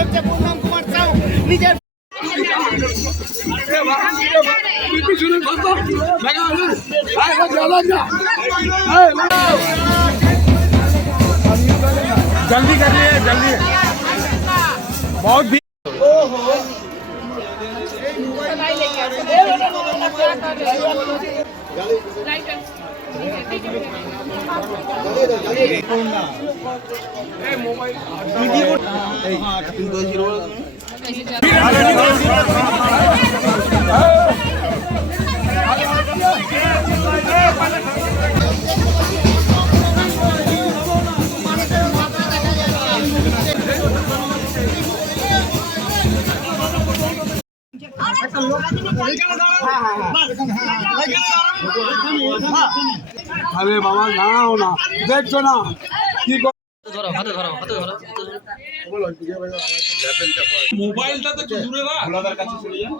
হচ্ছে পূর্ণম কুমার সাউ নিজের जल्दी करिए जल्दी बहुत भी अरे बाबा दाঁড়াও না দেখছো না কি मोबाइलটা তো দূরে রাখ ওনাদের কাছে চলে যাও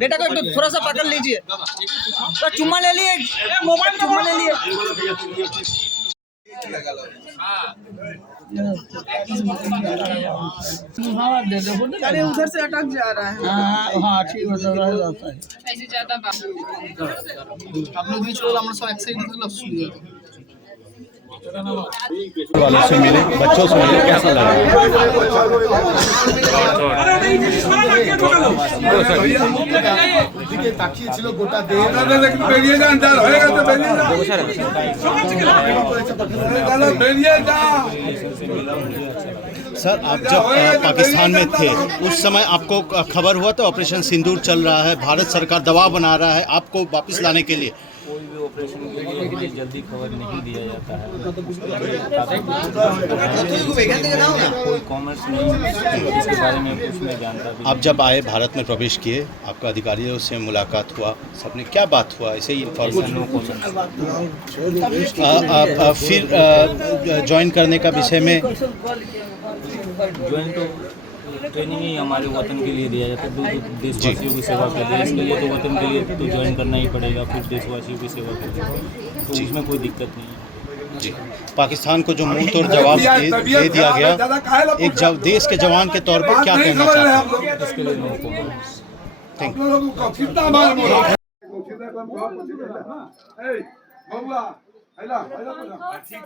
बेटा को एक थोड़ा सा पकड़ लीजिए तो चुम्मा ले लिए मोबाइल चुम्मा ले लिए अरे उधर से अटक जा रहा है हाँ ठीक है ऐसे ज्यादा आप लोग बीच वाला हम सब एक्साइड मतलब वालों से मिले बच्चों से मिले कैसा लगा सर आप जब पाकिस्तान में थे उस समय आपको खबर हुआ था ऑपरेशन सिंदूर चल रहा है, भारत सरकार दबाव बना रहा है आपको वापस लाने के लिए? कोई भी ऑपरेशन के लिए जल्दी खबर नहीं दिया जाता है। कोई कॉमर्स नहीं इसके बारे में कुछ नहीं जानता। आप जब आए भारत में प्रवेश किए आपका अधिकारियों से मुलाकात हुआ, सबने क्या बात हुआ ऐसे ही इन्फॉर्मेशन? फिर ज्वाइन करने का विषय में ज्वाइन तो ट्रेनिंग ही हमारे वतन के लिए दिया जाता है, देशवासियों की सेवा कर देश के लिए तो वतन के लिए तो ज्वाइन करना ही पड़ेगा, फिर देशवासियों की सेवा कर देगा तो इसमें कोई दिक्कत नहीं है। जी पाकिस्तान को जो मुंह तोड़ जवाब दे दिया गया, एक देश के जवान के तौर पर क्या कहना चाहते हैं? इसके लिए नो कमेंट्स। Thank you.